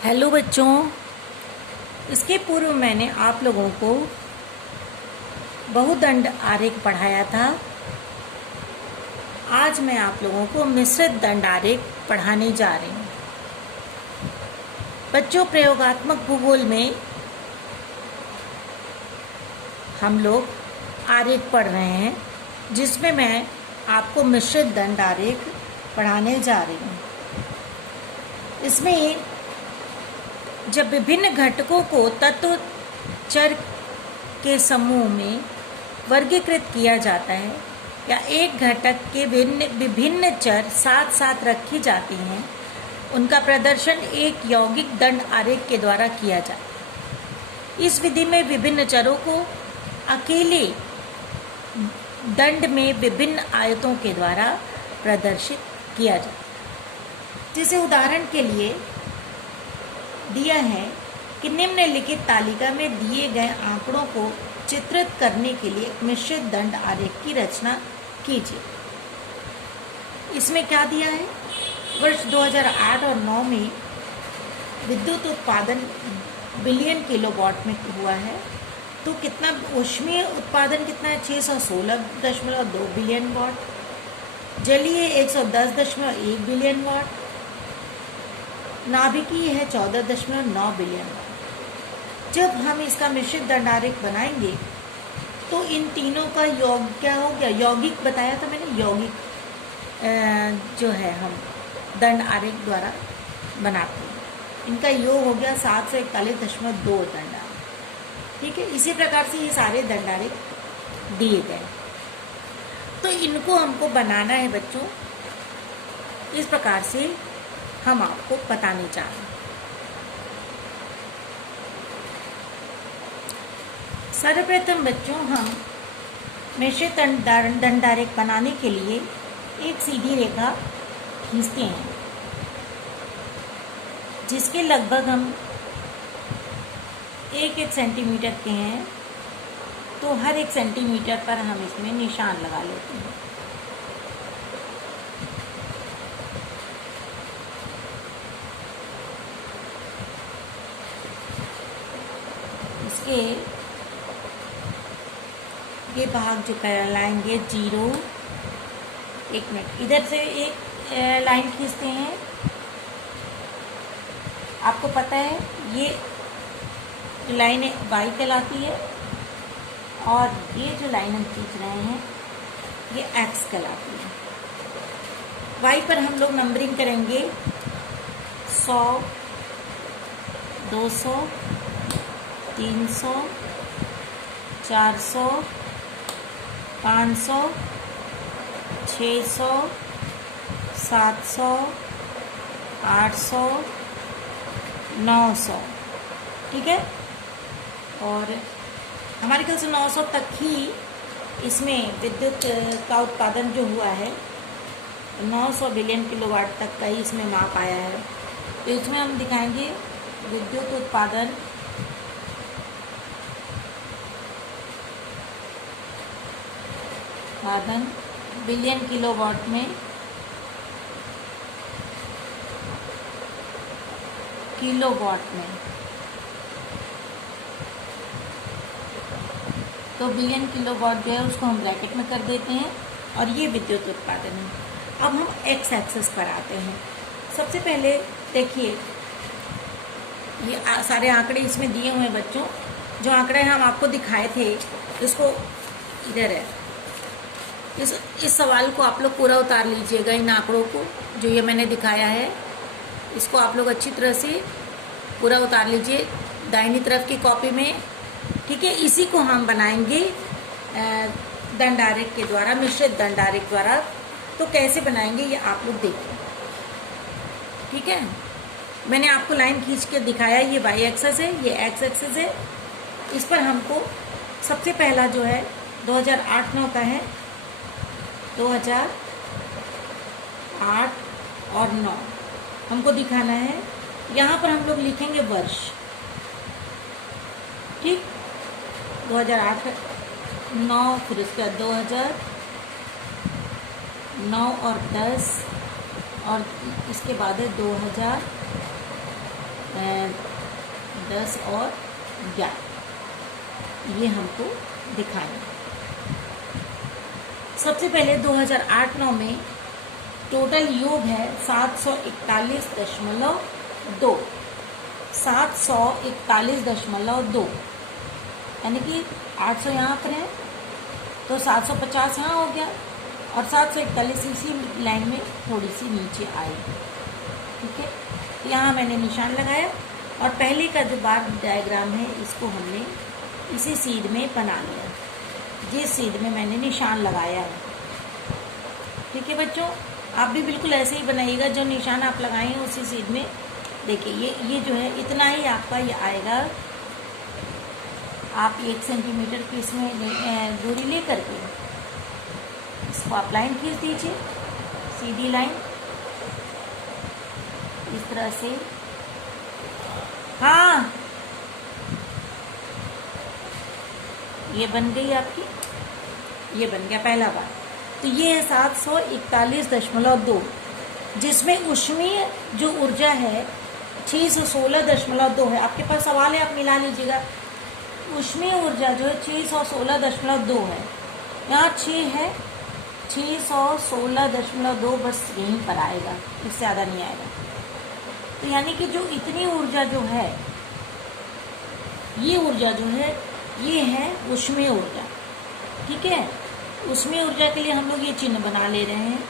Hello बच्चों, इसके पूर्व मैंने आप लोगों को बहुदंड आरेख पढ़ाया था। आज मैं आप लोगों को मिश्रित दंड आरेख पढ़ाने जा रही हूँ। बच्चों, प्रयोगात्मक भूगोल में हम लोग आरेख पढ़ रहे हैं, जिसमें मैं आपको मिश्रित दंड आरेख पढ़ाने जा रही हूँ। इसमें जब विभिन्न घटकों को तत्व चर के समूह में वर्गीकृत किया जाता है या एक घटक के विभिन्न चर साथ साथ रखी जाती हैं, उनका प्रदर्शन एक यौगिक दंड आरेख के द्वारा किया जाता है। इस विधि में विभिन्न चरों को अकेले दंड में विभिन्न आयतों के द्वारा प्रदर्शित किया जाता है। जैसे उदाहरण के लिए दिया है कि निम्नलिखित तालिका में दिए गए आंकड़ों को चित्रित करने के लिए मिश्रित दंड आरेख की रचना कीजिए। इसमें क्या दिया है? वर्ष 2008 और 9 में विद्युत उत्पादन बिलियन किलोवाट में हुआ है। तो कितना ऊष्मीय उत्पादन कितना है? 616.2 बिलियन वाट। जलीय 110.1 बिलियन वाट। नाभिकीय है 14.9 बिलियन वाट। जब हम इसका मिश्रित दंड आरेख बनाएंगे तो इन तीनों का योग क्या हो गया? यौगिक बताया था मैंने, यौगिक जो है हम दंड आरेख द्वारा बनाते हैं। इनका योग हो गया 741.2 दंड आरेख। ठीक है, इसी प्रकार से ये सारे दंड आरेख दिए गए। तो इनको हमको बनाना है बच्चों, इस प्रकार से हम आपको बताने जा रहे हैं। सर्वप्रथम बच्चों, हम मिश्रित दंड आरेख बनाने के लिए एक सीधी रेखा खींचते हैं, जिसके लगभग हम 1-1 सेंटीमीटर के हैं। तो हर 1 सेंटीमीटर पर हम इसमें निशान लगा लेते हैं। इसके ये भाग जो कहलाएंगे 0, 1 मिनट, इधर से एक लाइन खींचते हैं। आपको पता है ये लाइन y कहलाती है और ये जो लाइन हम खींच रहे हैं ये x कहलाती है। y पर हम लोग नंबरिंग करेंगे 100, 200, 300, 400, 500, 600, 700, 800, 900। ठीक है, और हमारे ख्याल से 900 तक ही इसमें विद्युत का उत्पादन जो हुआ है, 900 बिलियन किलोवाट तक का ही इसमें माप आया है। तो इसमें हम दिखाएंगे विद्युत उत्पादन बिलियन किलोवाट में तो बिलियन किलोवाट जो है उसको हम ब्रैकेट में कर देते हैं और ये विद्युत उत्पादन है। अब हम एक्स एक्सिस पर आते हैं। सबसे पहले देखिए, ये सारे आंकड़े इसमें दिए हुए हैं बच्चों। जो आंकड़े हम आपको दिखाए थे, इसको इधर है, इस सवाल को आप लोग पूरा उतार लीजिएगा। इन आंकड़ों को जो ये मैंने दिखाया है, इसको आप लोग अच्छी तरह से पूरा उतार लीजिए दाहिनी तरफ की कॉपी में। ठीक है, इसी को हम बनाएंगे दंड आरेख के द्वारा, मिश्रित दंड आरेख द्वारा। तो कैसे बनाएंगे ये आप लोग देखिए। ठीक है, मैंने आपको लाइन खींच के दिखाया। ये वाई एक्सिस है, ये एक्स एक्सिस है। इस पर हमको सबसे पहला जो है 2008-9 का है, 2008 और 9 हमको दिखाना है। यहाँ पर हम लोग लिखेंगे वर्ष। ठीक, 2008, 9, फिर उसके बाद 2009 और 10 और इसके बाद है 2000 10 और 11 ये हमको दिखाना है। सबसे पहले 2008-9 में टोटल योग है 741.2 741.2 यानी कि 800 यहाँ पर है तो 750 यहाँ हो गया और 741 इसी लाइन में थोड़ी सी नीचे आई। ठीक है, यहाँ मैंने निशान लगाया और पहले का जो बार डायग्राम है इसको हमने इसी सीध में बना लिया जिस सीध में मैंने निशान लगाया है। ठीक है बच्चों, आप भी बिल्कुल ऐसे ही बनाइएगा, जो निशान आप लगाए हैं उसी सीध में। देखिए ये जो है इतना ही आपका ये आएगा। आप 1 सेंटीमीटर की इसमें दूरी ले करके इसको आप लाइन खींच दीजिए, सीधी लाइन इस तरह से। हाँ, ये बन गई आपकी, ये बन गया पहला बार। तो ये है 741.2 जिसमें ऊष्मीय जो ऊर्जा है 616.2 है। आपके पास सवाल है, आप मिला लीजिएगा। ऊष्मीय ऊर्जा जो है 616.2 है, यहाँ 6 है, 616.2 बस यहीं पर आएगा, इससे ज़्यादा नहीं आएगा। तो यानी कि जो इतनी ऊर्जा जो है, ये ऊर्जा जो है ये है ऊष्मीय ऊर्जा। ठीक है, ऊष्मीय ऊर्जा के लिए हम लोग ये चिन्ह बना ले रहे हैं।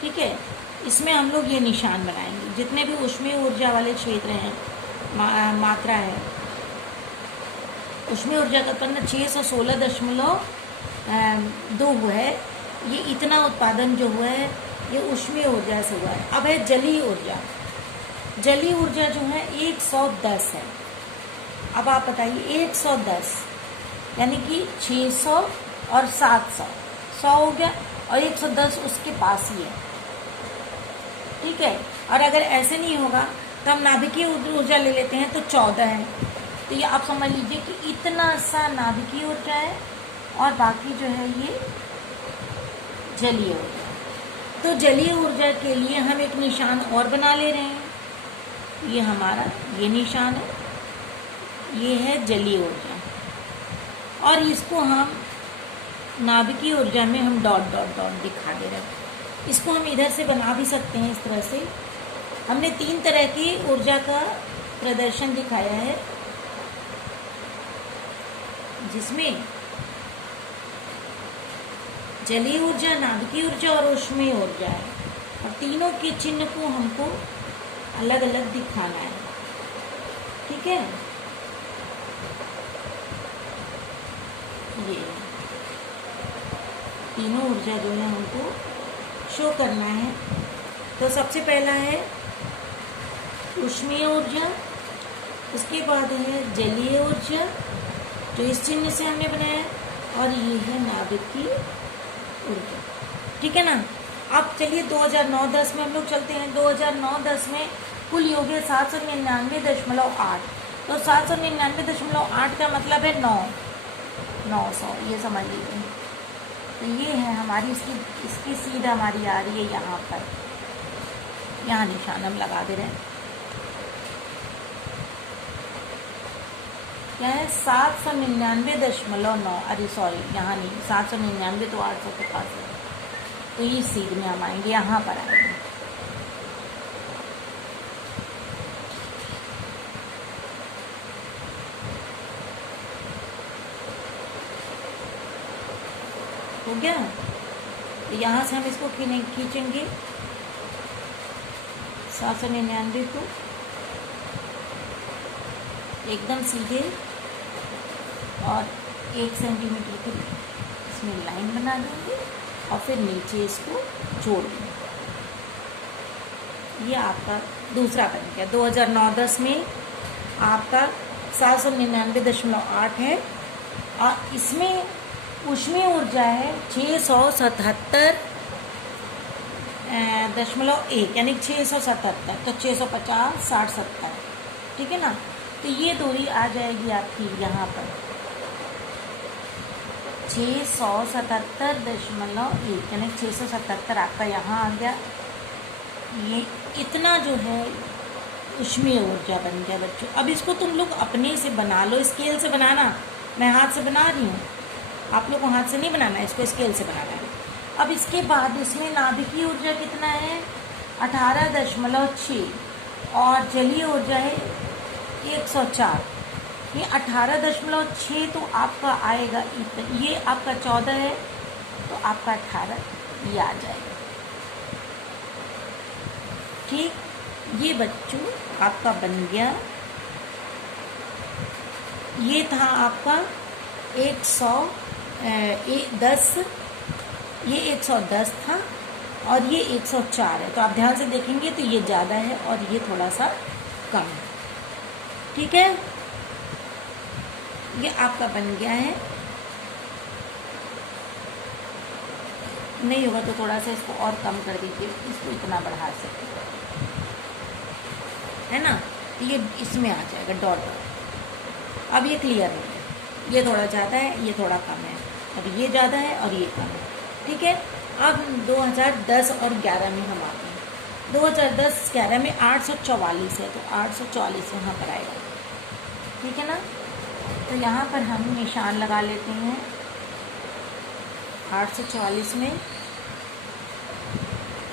ठीक है, इसमें हम लोग ये निशान बनाएंगे। जितने भी ऊष्मीय ऊर्जा वाले क्षेत्र हैं, मात्रा है, ऊष्मीय ऊर्जा का उत्पन्न 616.2 हुआ है। ये इतना उत्पादन जो हुआ है ये ऊष्मीय ऊर्जा से हुआ है। अब है जलीय ऊर्जा। जलीय ऊर्जा जो है 110 है। अब आप बताइए 110 यानी कि 600 और 700, 100 हो गया और 110 उसके पास ही है। ठीक है, और अगर ऐसे नहीं होगा तो हम नाभिकीय ऊर्जा ले लेते हैं तो 14 है। तो ये आप समझ लीजिए कि इतना सा नाभिकीय ऊर्जा है और बाकी जो है ये जलीय ऊर्जा। तो जलीय ऊर्जा के लिए हम एक निशान और बना ले रहे हैं। ये हमारा ये निशान है, ये है जलीय ऊर्जा। और इसको हम नाभिकीय ऊर्जा में हम डॉट डॉट डॉट दिखा दे रहे हैं। इसको हम इधर से बना भी सकते हैं इस तरह से। हमने 3 तरह की ऊर्जा का प्रदर्शन दिखाया है, जिसमें जलीय ऊर्जा, नाभिकीय ऊर्जा और ऊष्मीय ऊर्जा है। और तीनों के चिन्ह को हमको अलग अलग दिखाना है। ठीक है, ये तीनों ऊर्जा जो है हमको शो करना है। तो सबसे पहला है ऊष्मीय ऊर्जा, उसके बाद है जलीय ऊर्जा जो इस चिन्ह से हमने बनाया, और ये है नाभिकीय ऊर्जा। ठीक है ना। अब चलिए 2009-10 में हम लोग चलते हैं। 2009-10 में कुल योग है 799.8। तो 799.8 का मतलब है 900, ये समझ लीजिए। तो ये है हमारी इसकी सीध हमारी आ रही है यहाँ पर, यहाँ निशान हम लगा दे रहे हैं। क्या है 799.9, अरे सॉरी यहाँ नहीं, 799 तो 800 के पास है। तो ये सीध में हम आएंगे, यहाँ पर आएंगे। हो गया। तो यहाँ से हम इसको खींचेंगे 799 को एकदम सीधे और 1 सेंटीमीटर की इसमें लाइन बना देंगे और फिर नीचे इसको जोड़ देंगे। ये आपका दूसरा बन गया। 2009-10 में आपका 799.8 है और इसमें ऊष्मीय ऊर्जा है 677.1 यानी 677, तो 650, 60, 70। ठीक है ना। तो ये दूरी आ जाएगी आपकी यहाँ पर 677.1 यानी 677 आपका यहाँ आ गया। ये इतना जो है ऊष्मीय ऊर्जा बन गया बच्चों। अब इसको तुम लोग अपने से बना लो, स्केल से बनाना, मैं हाथ से बना रही हूँ, आप लोग को हाथ से नहीं बनाना है, इसको स्केल से बनाना है। अब इसके बाद इसमें नाभिकीय ऊर्जा कितना है 18.6 और जलीय ऊर्जा है 104। ये 18.6 तो आपका आएगा, ये आपका 14 है तो आपका 18 ये आ जाएगा। ठीक, ये बच्चों आपका बन गया। ये था आपका 110, ये 110 था और ये 104 है। तो आप ध्यान से देखेंगे तो ये ज़्यादा है और ये थोड़ा सा कम है। ठीक है, ये आपका बन गया है। नहीं होगा तो थोड़ा सा इसको और कम कर दीजिए, इसको इतना बढ़ा सकते है ना, ये इसमें आ जाएगा डॉट डॉट। अब ये क्लियर हो गया, ये थोड़ा ज़्यादा है, ये थोड़ा कम है, अब ये ज़्यादा है और ये कम है। ठीक है, अब 2010 और 11 में हम आते हैं। 2010-11 में 844 है, तो 844 यहाँ पर आएगा। ठीक है ना, तो यहाँ पर हम निशान लगा लेते हैं 844 में।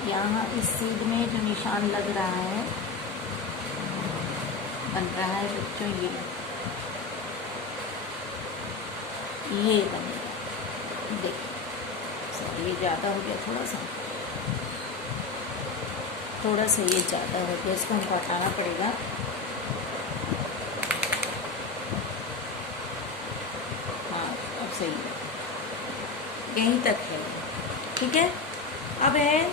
यहाँ इस सीध में जो निशान लग रहा है बन रहा है बच्चों, ये बनेगा। देखिए सर ये ज़्यादा हो गया, थोड़ा सा ये ज़्यादा हो गया, इसको हमको हटाना पड़ेगा। हाँ अब सही है, यहीं तक है। ठीक है, अब है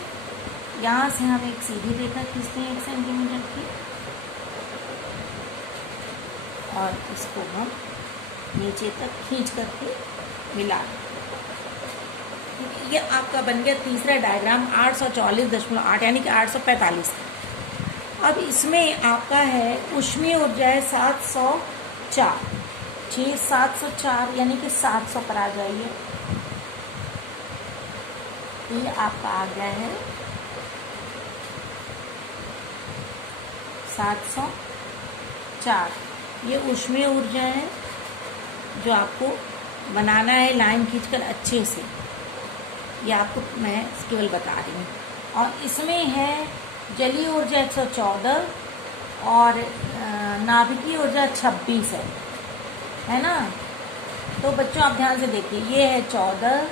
यहाँ से हम एक सीधी रेखा खींचते हैं 1 सेंटीमीटर की और इसको हम नीचे तक खींच करके मिला। ये आपका बन गया तीसरा डायग्राम 844.8 यानी कि 845। अब इसमें आपका है ऊष्मीय ऊर्जा है 704, 704 यानी कि 700 पर आ जाइए। ये आपका आ गया है 704। ये ऊष्मीय ऊर्जा है जो आपको बनाना है लाइन खींचकर अच्छे से, ये आपको मैं केवल बता रही हूँ। और इसमें है जलीय ऊर्जा 114 और नाभिकीय ऊर्जा 26 है ना। तो बच्चों आप ध्यान से देखिए, ये है 14,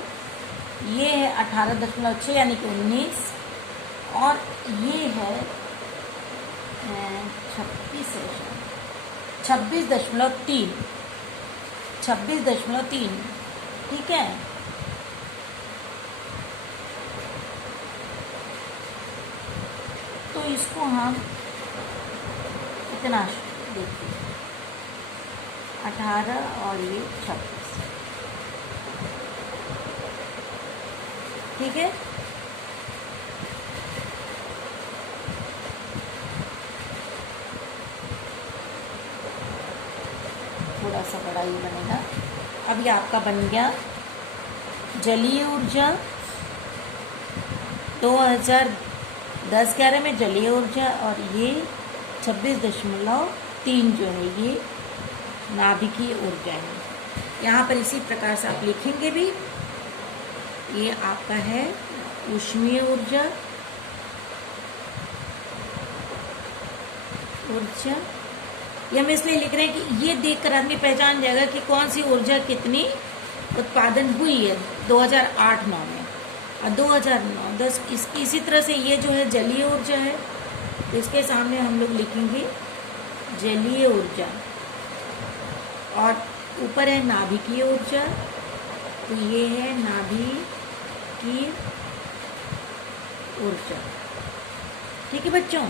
ये है 18.6 यानी कि 19 और ये है 26.3 ठीक है। तो इसको हम इतना देखिए 18 और ये 26। ठीक है, थोड़ा सा बड़ा ये बनेगा। अब ये आपका बन गया जलीय ऊर्जा 2010-11 में जलीय ऊर्जा और ये 26.3 जो है ये नाभिकीय ऊर्जा है। यहाँ पर इसी प्रकार से आप लिखेंगे भी। ये आपका है ऊष्मीय ऊर्जा ये हम इसलिए लिख रहे हैं कि ये देखकर आदमी पहचान जाएगा कि कौन सी ऊर्जा कितनी उत्पादन हुई है 2008-9 में और 2009-10। इसी तरह से ये जो है जलीय ऊर्जा है, तो इसके सामने हम लोग लिखेंगे जलीय ऊर्जा और ऊपर है नाभिकीय ऊर्जा, तो ये है नाभिकीय ऊर्जा। ठीक है बच्चों,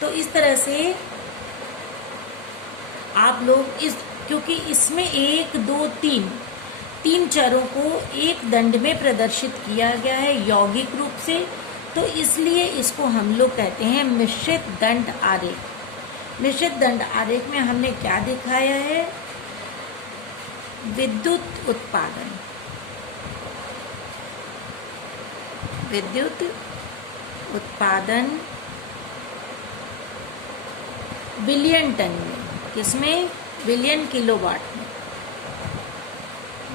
तो इस तरह से आप लोग क्योंकि इसमें 1, 2, 3 चरों को एक दंड में प्रदर्शित किया गया है यौगिक रूप से, तो इसलिए इसको हम लोग कहते हैं मिश्रित दंड आरेख। मिश्रित दंड आरेख में हमने क्या दिखाया है, विद्युत उत्पादन बिलियन टन में, किसमें? बिलियन किलोवाट में,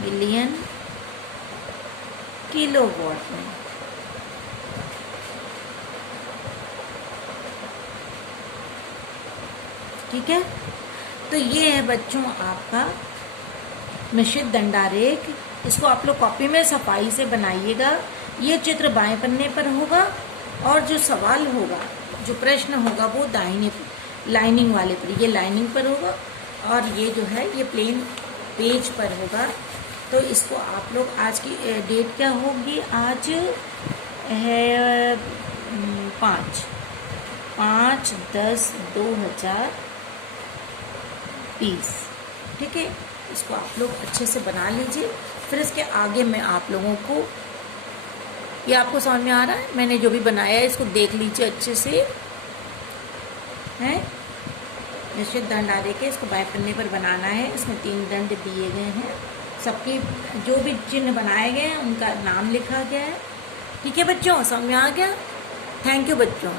बिलियन किलोवाट में। ठीक है, तो ये है बच्चों आपका मिश्रित दंडारेख। इसको आप लोग कॉपी में सफाई से बनाइएगा। ये चित्र बाएं पन्ने पर होगा और जो सवाल होगा, जो प्रश्न होगा वो दाहिने लाइनिंग वाले पर, ये लाइनिंग पर होगा और ये जो है ये प्लेन पेज पर होगा। तो इसको आप लोग, आज की डेट क्या होगी? आज है 5/10/2020। ठीक है, इसको आप लोग अच्छे से बना लीजिए। फिर इसके आगे मैं आप लोगों को, ये आपको समझ में आ रहा है? मैंने जो भी बनाया है इसको देख लीजिए अच्छे से, हैं? निश्चित दंड आरेख के इसको बाएं पन्ने पर बनाना है। इसमें 3 दंड दिए गए हैं, सबकी जो भी चिन्ह बनाए गए हैं उनका नाम लिखा गया है। ठीक है बच्चों, समझ में आ गया? थैंक यू बच्चों।